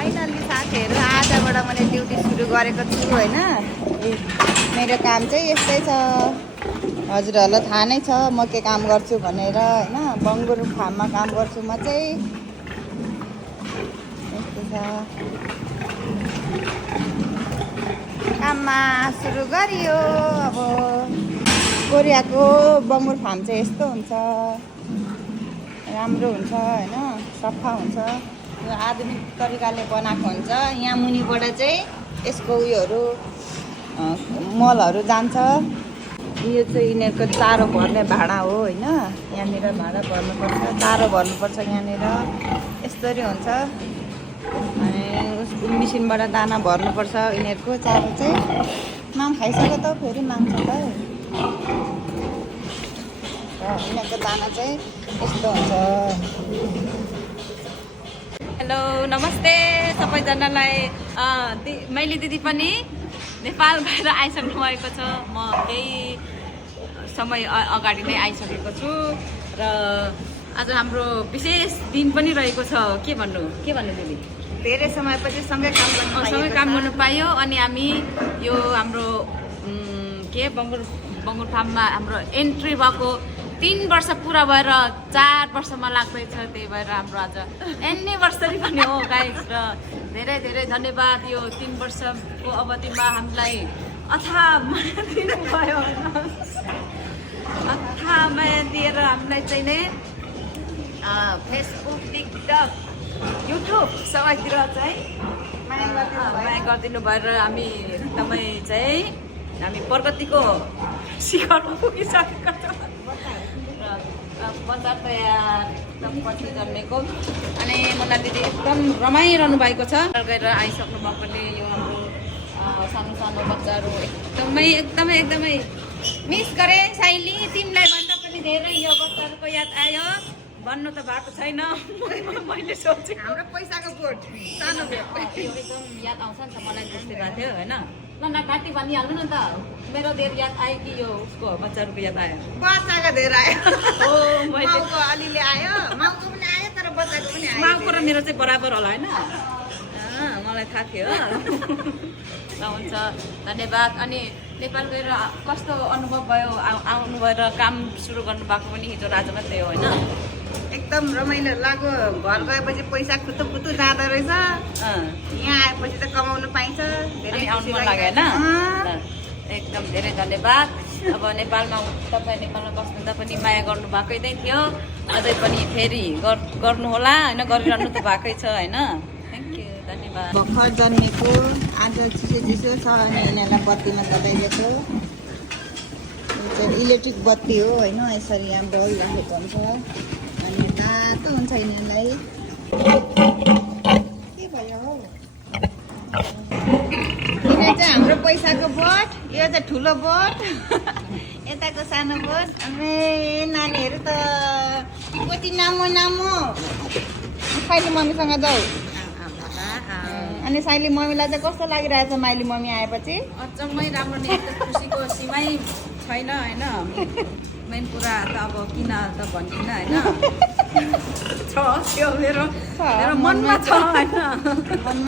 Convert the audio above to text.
Finally साथीहरू आजबाट मैले duty सुरु गरेको छु होइन। मेरो काम चाहिँ यस्तै छ, हजुरहरूलाई थाहा नै छ म के काम गर्छु भनेर होइन। बङ्गुर फार्ममा काम गर्छु म चाहिँ। यस्तो छ, काममा सुरु गरियो। अब कोरियाको बङ्गुर फार्म चाहिँ यस्तो हुन्छ, राम्रो हुन्छ होइन, सफा हुन्छ। यो आधुनिक तरिकाले बनाएको हुन्छ। यहाँ मुनिबाट चाहिँ यसको उयोहरू मलहरू जान्छ। यो चाहिँ यिनीहरूको चारो भर्ने भाँडा हो होइन। यहाँनिर भाँडा भर्नुपर्छ, चारो भर्नुपर्छ यहाँनिर, यसरी हुन्छ। अनि उसको मेसिनबाट दाना भर्नुपर्छ यिनीहरूको चारो चाहिँ। माम खाइसक्यो त, फेरि माग्छ त। यिनीहरूको दाना चाहिँ यस्तो हुन्छ। हेलो नमस्ते सबैजनालाई। मैले दिदी पनि नेपाल गएर आइसक्नु भएको छ। म केही समय अगाडि नै आइसकेको छु र आज हाम्रो विशेष दिन पनि रहेको छ। के भन्नु दिदी? धेरै समयपछि सँगै काम गर्नु पायो। अनि हामी यो हाम्रो बङ्गुर फार्ममा हाम्रो एन्ट्री भएको 3 वर्ष पुरा भएर 4 वर्षमा लाग्दैछ। त्यही भएर हाम्रो आज एनिभर्सरी पनि हो गाइस। र धेरै धेरै धन्यवाद यो 3 वर्षको अवधिमा हामीलाई अथाह माया दिनुभयो। अथाह माया दिएर हामीलाई चाहिँ नै फेसबुक, टिकटक, युट्युब सबैतिर चाहिँ माया गरिदिनु भएर हामी एकदमै चाहिँ हामी प्रगतिको शिखरमा पुगिसकेका छौँ। बजार तयार एकदम पछि जन्मेको। अनि मलाई दिदी एकदम रमाइरहनु भएको छ। गएर आइसक्नु भएकोले यो हाम्रो सानो सानो बच्चाहरू एकदमै मिस गरेँ। साइली तिमीलाई भन्दा पनि धेरै यो बच्चाहरूको याद आयो। भन्नु त भएको छैन, मैले सोचेँ हाम्रो पैसाको बोट सानो यो एकदम याद आउँछ नि त मलाई। जस्तै भएको थियो होइन। न काटी भनिहाल्नु न त। मेरो धेरै याद आयो कि यो उसको बच्चाहरूको याद आयो? बच्चाको धेरै आयो। मैले माउको अलिअलि आयो, माउको पनि आयो, तर बच्चाको पनि आयो। माउको र मेरो चाहिँ बराबर होला होइन? मलाई थाहा थियो। ल हुन्छ, धन्यवाद। अनि नेपाल गएर कस्तो अनुभव भयो? आउनुभयो र काम सुरु गर्नुभएको पनि हिजो आज मात्रै हो होइन? एकदम रमाइलो लाग्यो। घर गएपछि पैसा खुतु जाँदो रहेछ। यहाँ आएपछि त कमाउनु पाइन्छ। धेरै आउनु मन लाग्यो होइन? एकदम धेरै धन्यवाद। अब नेपालमा नेपालमा बस्दा पनि माया गर्नु भएकै नै थियो। अझै पनि फेरि गर्नुहोला होइन, गरिरहनु त भएकै छ होइन? थ्याङ्क यू, धन्यवाद। भर्खर जन्मेको आज चिसो छ। अनि यिनीहरूलाई बत्तीमा दबाइदिएको इलेक्ट्रिक बत्ती हो होइन। यसरी यहाँ बलिराखेको हुन्छ अनि तातो हुन्छ यिनीहरूलाई। के भयो हौ? यिनीहरू चाहिँ हाम्रो पैसाको बोट, यो चाहिँ ठुलो बोट, यताको सानो बोट। अनि नानीहरू त कति नामो साइली मम्मीसँग जाऊ। अनि साइली मम्मीलाई चाहिँ कस्तो लागिरहेछ माइली मम्मी आएपछि? अचम्मै राम्रो नि, खुसीको सीमै छैन होइन। मेन कुरा त अब किन त भन्दिनँ होइन। छ त्यो मेरो मनमा छ होइन।